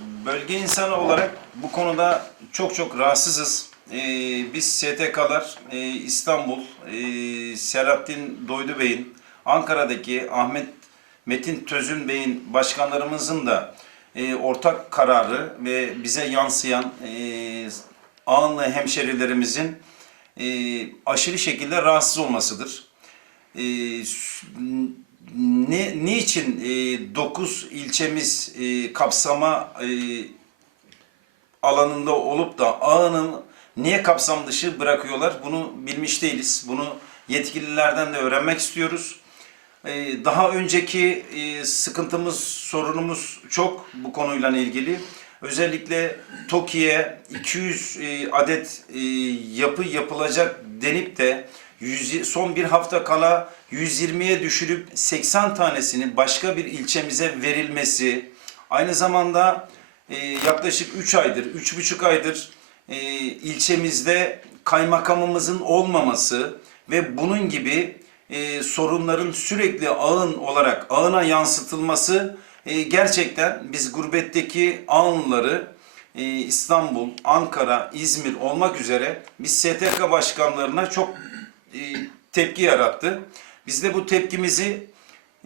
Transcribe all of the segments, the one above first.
Bölge insanı olarak bu konuda çok çok rahatsızız. Ee, biz STK'lar e, İstanbul, e, Selahattin Doydu Bey'in, Ankara'daki Ahmet Metin Tözün Bey'in başkanlarımızın da e, ortak kararı ve bize yansıyan e, Ağınlı hemşerilerimizin e, aşırı şekilde rahatsız olmasıdır. E, ne niçin 9 ilçemiz e, kapsama e, alanında olup da ağının niye kapsam dışı bırakıyorlar? Bunu bilmiş değiliz. Bunu yetkililerden de öğrenmek istiyoruz. E, daha önceki e, sıkıntımız, sorunumuz çok bu konuyla ilgili. Özellikle TOKİ'ye 200 e, adet e, yapı yapılacak denip de 100 son bir hafta kala 120'ye düşürüp 80 tanesinin başka bir ilçemize verilmesi, aynı zamanda e, yaklaşık 3 aydır, 3,5 aydır e, ilçemizde kaymakamımızın olmaması ve bunun gibi e, sorunların sürekli ağın olarak ağına yansıtılması e, gerçekten biz gurbetteki ağınları e, İstanbul, Ankara, İzmir olmak üzere biz STK başkanlarına çok e, tepki yarattı. Biz de bu tepkimizi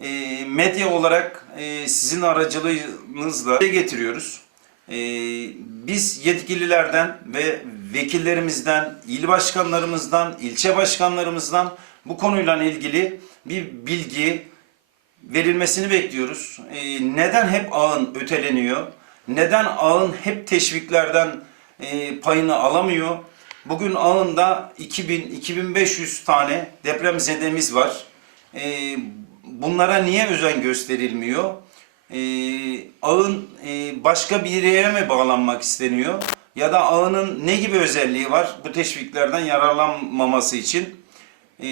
e, medya olarak e, sizin aracılığınızla getiriyoruz. Biz yetkililerden ve vekillerimizden, il başkanlarımızdan, ilçe başkanlarımızdan bu konuyla ilgili bir bilgi verilmesini bekliyoruz. Neden hep ağın öteleniyor? Neden ağın hep teşviklerden payını alamıyor? Bugün ağında 2000-2500 tane depremzedemiz var. E, bunlara niye özen gösterilmiyor? E, ağın e, başka bir yere mi bağlanmak isteniyor? Ya da ağının ne gibi özelliği var bu teşviklerden yararlanmaması için? E,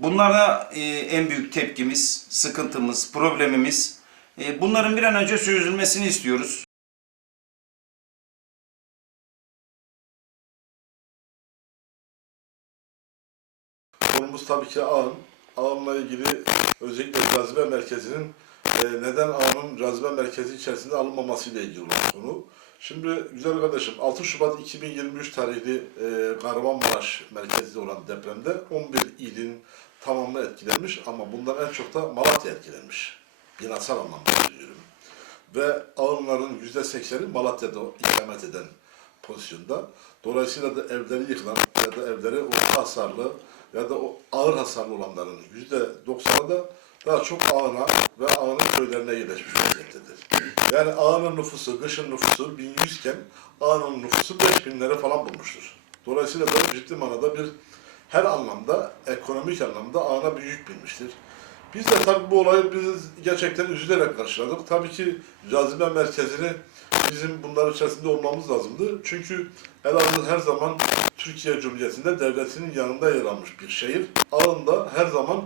bunlara e, en büyük tepkimiz, sıkıntımız, problemimiz. E, bunların bir an önce çözülmesini istiyoruz. Konumuz tabii ki ağın. Ağınla ilgili özellikle cazibe merkezinin e, neden ağının cazibe merkezi içerisinde alınmaması ile ilgili olan konu. Şimdi güzel kardeşim 6 Şubat 2023 tarihli e, Kahramanmaraş merkezli olan depremde 11 ilin tamamı etkilenmiş ama bundan en çok da Malatya etkilenmiş. Binasal anlamda söylüyorum. Ve ağınların %80'i Malatya'da ikamet eden pozisyonda. Dolayısıyla da evleri yıkılan ya da evleri orta hasarlı ya da o ağır hasarlı olanların %90'ı da daha çok ağına ve ağının köylerine yerleşmiş vaziyettedir. Yani ağının nüfusu, kışın nüfusu 1100 iken ağının nüfusu 5000'lere falan bulmuştur. Dolayısıyla da ciddi manada bir her anlamda, ekonomik anlamda ağına bir yük binmiştir. Biz de tabii bu olayı biz gerçekten üzülerek karşıladık. Tabii ki cazibe merkezini bizim bunlar içerisinde olmamız lazımdı. Çünkü Elazığ her zaman Türkiye Cumhuriyeti'nde devletinin yanında yer almış bir şehir. Ağında her zaman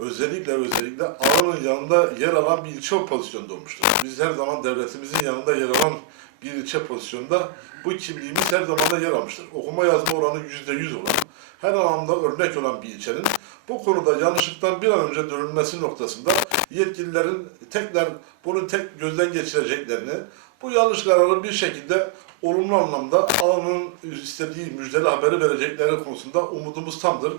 özellikle özellikle Ağının yanında yer alan bir ilçe pozisyonda olmuştur. Biz her zaman devletimizin yanında yer alan bir ilçe pozisyonda bu kimliğimiz her zaman da yer almıştır. Okuma yazma oranı yüzde yüz olan, her anlamda örnek olan bir ilçenin bu konuda yanlışlıktan bir an önce dönülmesi noktasında yetkililerin tekrar bunu tek gözden geçireceklerini, bu yanlış kararı bir şekilde olumlu anlamda ağının istediği müjdeli haberi verecekleri konusunda umudumuz tamdır.